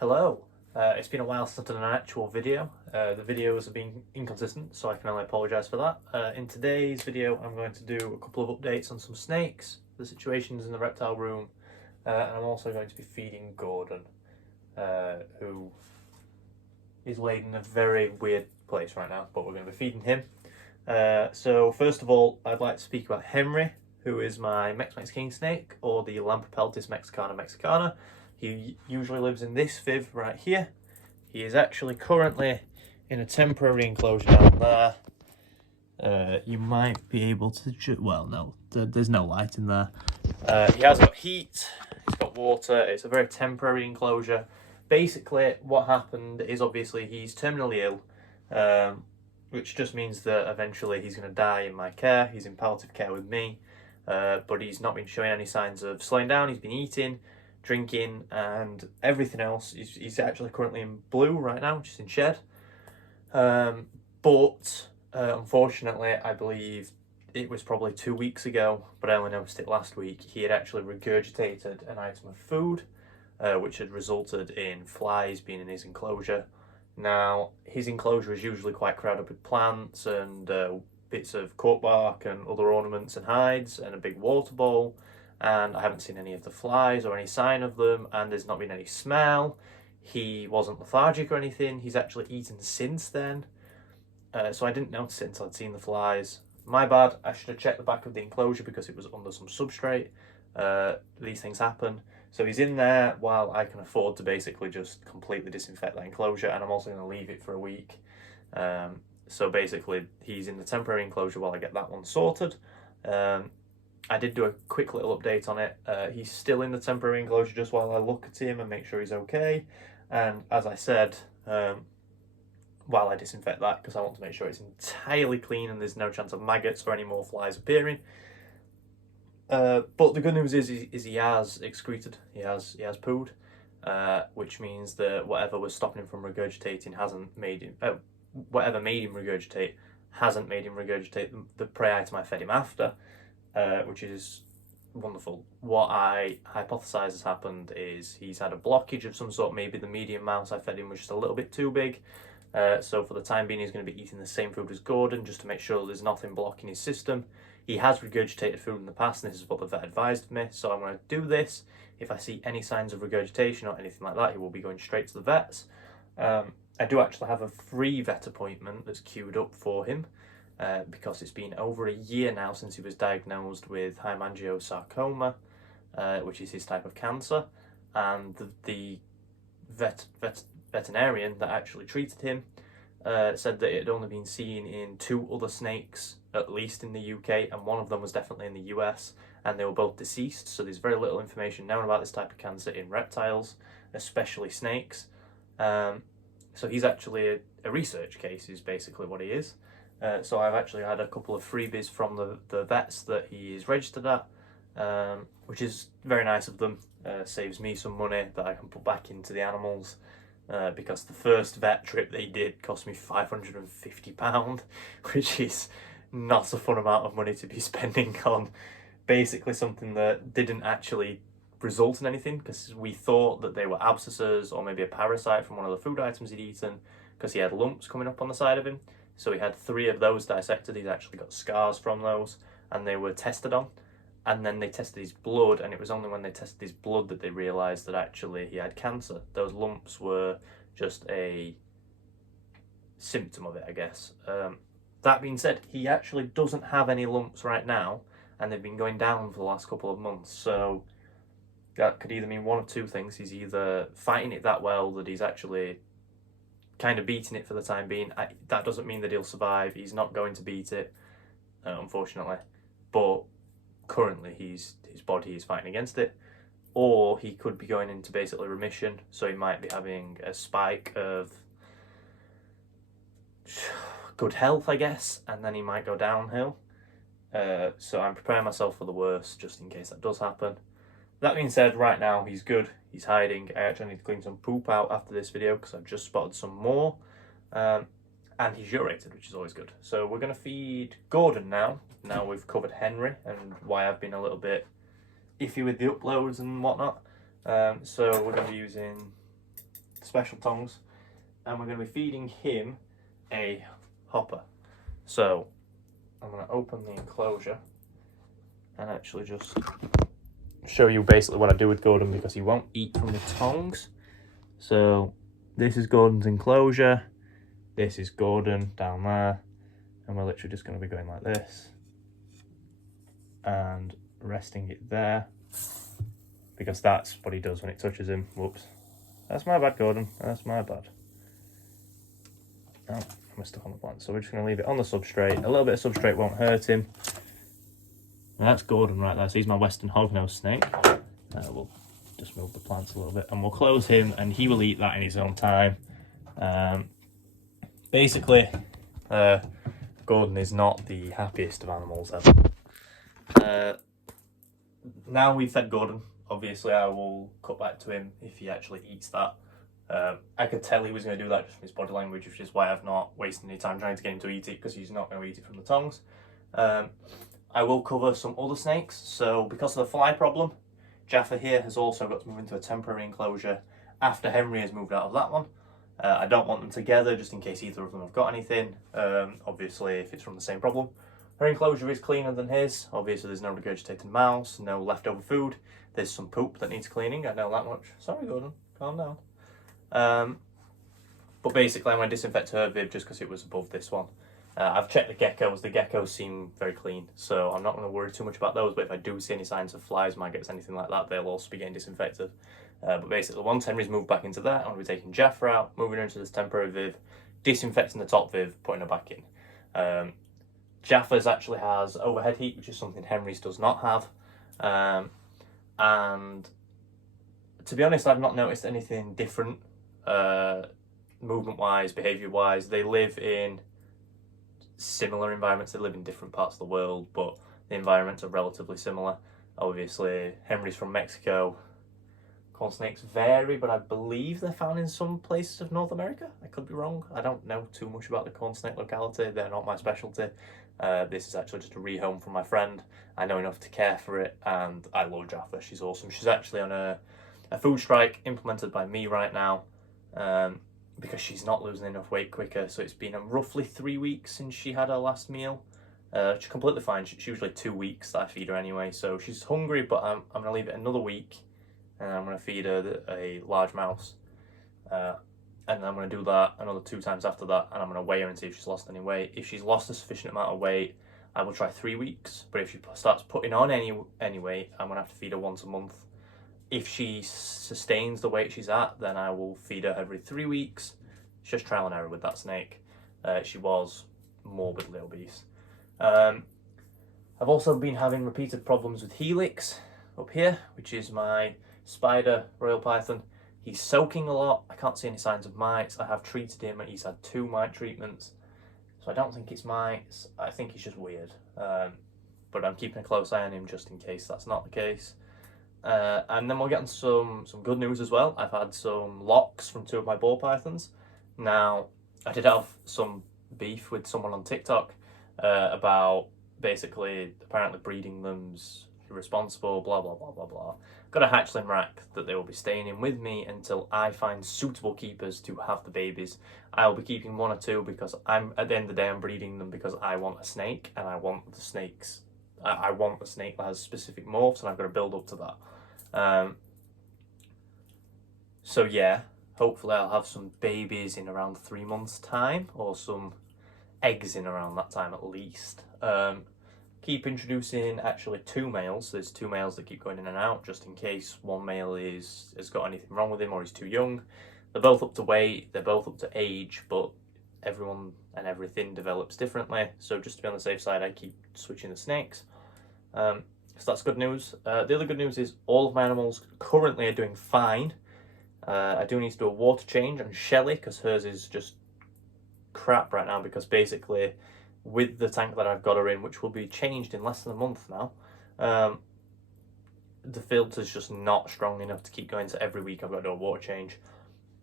Hello. It's been a while since I've done an actual video. The videos have been inconsistent, so I can only apologise for that. In today's video, I'm going to do a couple of updates on some snakes, the situations in the reptile room, and I'm also going to be feeding Gordon, who is laid in a very weird place right now, but we're going to be feeding him. So first of all, I'd like to speak about Henry, who is my Mex King snake, or the Lampropeltis mexicana. He usually lives in this viv right here. He is actually currently in a temporary enclosure down there. You might be able to, well, no, there's no light in there. He has got heat, he's got water, it's a very temporary enclosure. Basically, what happened is obviously he's terminally ill, which just means that eventually he's going to die in my care. He's in palliative care with me, but he's not been showing any signs of slowing down. He's been eating, drinking, and everything else. He's actually currently in blue right now, just in shed. But unfortunately, I believe it was probably 2 weeks ago, but I only noticed it last week. He had actually regurgitated an item of food, which had resulted in flies being in his enclosure. Now, his enclosure is usually quite crowded with plants and bits of cork bark and other ornaments and hides and a big water bowl, and I haven't seen any of the flies or any sign of them, and there's not been any smell. He wasn't lethargic or anything. He's actually eaten since then, so I didn't notice it until I'd seen the flies. My bad. I should have checked the back of the enclosure because it was under some substrate. These things happen. So he's in there while I can afford to basically just completely disinfect that enclosure, and I'm also going to leave it for a week. So basically he's in the temporary enclosure while I get that one sorted. I did do a quick little update on it. He's still in the temporary enclosure just while I look at him and make sure he's okay. And as I said, while I disinfect that, because I want to make sure it's entirely clean and there's no chance of maggots or any more flies appearing. But the good news is he has excreted, he has pooed, which means that whatever was stopping him from regurgitating hasn't made him, whatever made him regurgitate hasn't made him regurgitate the prey item I fed him after, which is wonderful. What I hypothesize has happened is he's had a blockage of some sort. Maybe the medium mouse I fed him was just a little bit too big. So for the time being, he's going to be eating the same food as Gordon, just to make sure there's nothing blocking his system. He has regurgitated food in the past, and this is what the vet advised me, so I'm going to do this. If I see any signs of regurgitation or anything like that, he will be going straight to the vets. I do actually have a free vet appointment that's queued up for him, because it's been over a year now since he was diagnosed with hemangiosarcoma, which is his type of cancer, and the veterinarian that actually treated him said that it had only been seen in 2 other snakes, at least in the UK, and one of them was definitely in the US, and they were both deceased. So there's very little information known about this type of cancer in reptiles, especially snakes. So he's actually a research case is basically what he is. So I've actually had a couple of freebies from the vets that he is registered at, which is very nice of them. Saves me some money that I can put back into the animals. Because the first vet trip they did cost me £550, which is not a fun amount of money to be spending on basically something that didn't actually result in anything, because we thought that they were abscesses or maybe a parasite from one of the food items he'd eaten, because he had lumps coming up on the side of him. So he had 3 of those dissected. He's actually got scars from those, and they were tested on. And then they tested his blood, and it was only when they tested his blood that they realised that actually he had cancer. Those lumps were just a symptom of it, I guess. That being said, he actually doesn't have any lumps right now, and they've been going down for the last couple of months. So that could either mean one of 2 things. He's either fighting it that well that he's actually kind of beating it for the time being. That doesn't mean that he'll survive. He's not going to beat it, unfortunately. But currently his body is fighting against it, or he could be going into basically remission, so he might be having a spike of good health, I guess, and then he might go downhill. So I'm preparing myself for the worst just in case that does happen. That being said, right now he's good, he's hiding. I actually need to clean some poop out after this video because I've just spotted some more, and he's urated, which is always good. So we're going to feed Gordon now we've covered Henry and why I've been a little bit iffy with the uploads and whatnot. So we're going to be using special tongs, and we're going to be feeding him a hopper. So I'm going to open the enclosure and actually just show you basically what I do with Gordon, because he won't eat from the tongs. So this is Gordon's enclosure, this is Gordon down there, and we're literally just going to be going like this and resting it there, because that's what he does when it touches him. Whoops, that's my bad, Gordon, that's my bad. Oh, I'm stuck on the plant, so we're just going to leave it on the substrate. A little bit of substrate won't hurt him. And that's Gordon right there, so he's my western hognose snake. We'll just move the plants a little bit and we'll close him, and he will eat that in his own time. Basically, Gordon is not the happiest of animals ever. Now we've fed Gordon, obviously I will cut back to him if he actually eats that. I could tell he was going to do that just from his body language, which is why I've not wasted any time trying to get him to eat it, because he's not going to eat it from the tongs. I will cover some other snakes. So because of the fly problem, Jaffa here has also got to move into a temporary enclosure after Henry has moved out of that one. I don't want them together just in case either of them have got anything, obviously if it's from the same problem. Her enclosure is cleaner than his. Obviously there's no regurgitated mouse, no leftover food. There's some poop that needs cleaning, I know that much. Sorry Gordon, calm down. But basically I'm going to disinfect her viv just because it was above this one. I've checked the geckos. The geckos seem very clean, so I'm not going to worry too much about those, but if I do see any signs of flies, maggots, anything like that, they'll also be getting disinfected. But basically once Henry's moved back into that, I'm going to be taking Jaffa out, moving her into this temporary viv, disinfecting the top viv, putting her back in. Jaffa's actually has overhead heat, which is something Henry's does not have. And to be honest, I've not noticed anything different, movement-wise, behaviour-wise. They live in similar environments, they live in different parts of the world, but the environments are relatively similar. Obviously, Henry's from Mexico. Corn snakes vary, but I believe they're found in some places of North America. I could be wrong. I don't know too much about the corn snake locality. They're not my specialty. This is actually just a rehome from my friend. I know enough to care for it, and I love Jaffa. She's awesome. She's actually on a food strike implemented by me right now, because she's not losing enough weight quicker. So it's been roughly 3 weeks since she had her last meal. She's completely fine. She's usually 2 weeks that I feed her anyway. So she's hungry, but I'm going to leave it another week. And I'm going to feed her a large mouse. And then I'm going to do that another 2 times after that. And I'm going to weigh her and see if she's lost any weight. If she's lost a sufficient amount of weight, I will try 3 weeks. But if she starts putting on any weight, I'm going to have to feed her once a month. If she sustains the weight she's at, then I will feed her every 3 weeks. It's just trial and error with that snake. She was morbidly obese. I've also been having repeated problems with Helix up here, which is my spider royal python. He's soaking a lot. I can't see any signs of mites. I have treated him and he's had 2 mite treatments. So I don't think it's mites. I think he's just weird. But I'm keeping a close eye on him just in case that's not the case. And then we'll get on some good news as well. I've had some locks from 2 of my ball pythons. Now, I did have some beef with someone on TikTok about basically apparently breeding them's irresponsible, blah, blah, blah, blah, blah. Got a hatchling rack that they will be staying in with me until I find suitable keepers to have the babies. I'll be keeping 1 or 2 because at the end of the day, I'm breeding them because I want a snake and I want the snakes. I want the snake that has specific morphs, and I've got to build up to that. So yeah, hopefully I'll have some babies in around 3 months' time, or some eggs in around that time at least. Keep introducing actually 2 males. There's 2 males that keep going in and out just in case one male has got anything wrong with him or he's too young. They're both up to weight, they're both up to age, but everyone and everything develops differently. So just to be on the safe side, I keep switching the snakes. So that's good news. The other good news is all of my animals currently are doing fine. I do need to do a water change on Shelly because hers is just crap right now, because basically with the tank that I've got her in, which will be changed in less than a month now, the filter's just not strong enough to keep going, so every week I've got to do a water change.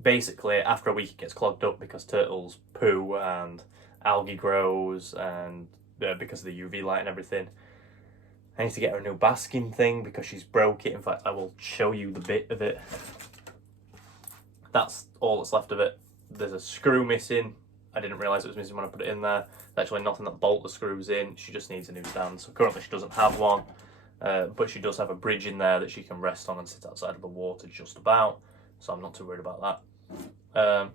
Basically after a week it gets clogged up because turtles poo and algae grows, and because of the UV light and everything. I need to get her a new basking thing because she's broke it. In fact, I will show you the bit of it that's all that's left of it. There's a screw missing. I didn't realise it was missing when I put it in there. There's actually nothing that bolt the screws in. She just needs a new stand. So currently she doesn't have one, but she does have a bridge in there that she can rest on and sit outside of the water just about. So I'm not too worried about that.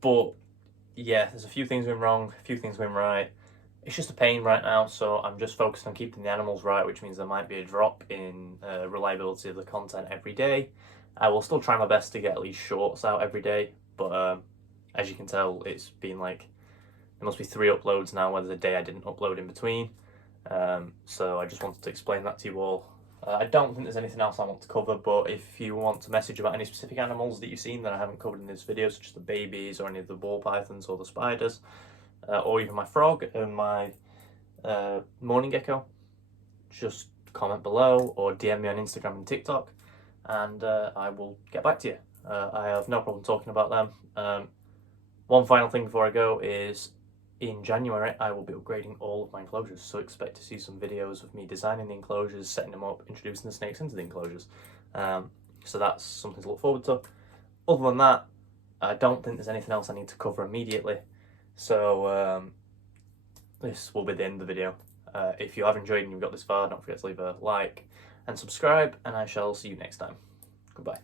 But yeah, there's a few things going wrong, a few things going right. It's just a pain right now, so I'm just focused on keeping the animals right, which means there might be a drop in reliability of the content every day. I will still try my best to get at least shorts out every day, but as you can tell, it's been like, there must be 3 uploads now, where there's a day I didn't upload in between. So I just wanted to explain that to you all. I don't think there's anything else I want to cover, but if you want to message about any specific animals that you've seen that I haven't covered in this video, such as the babies or any of the ball pythons or the spiders, or even my frog and my morning gecko, just comment below or DM me on Instagram and TikTok, and I will get back to you. I have no problem talking about them. One final thing before I go is, in January, I will be upgrading all of my enclosures, so expect to see some videos of me designing the enclosures, setting them up, introducing the snakes into the enclosures. So that's something to look forward to. Other than that, I don't think there's anything else I need to cover immediately. So this will be the end of the video. If you have enjoyed and you've got this far, don't forget to leave a like and subscribe, and I shall see you next time. Goodbye.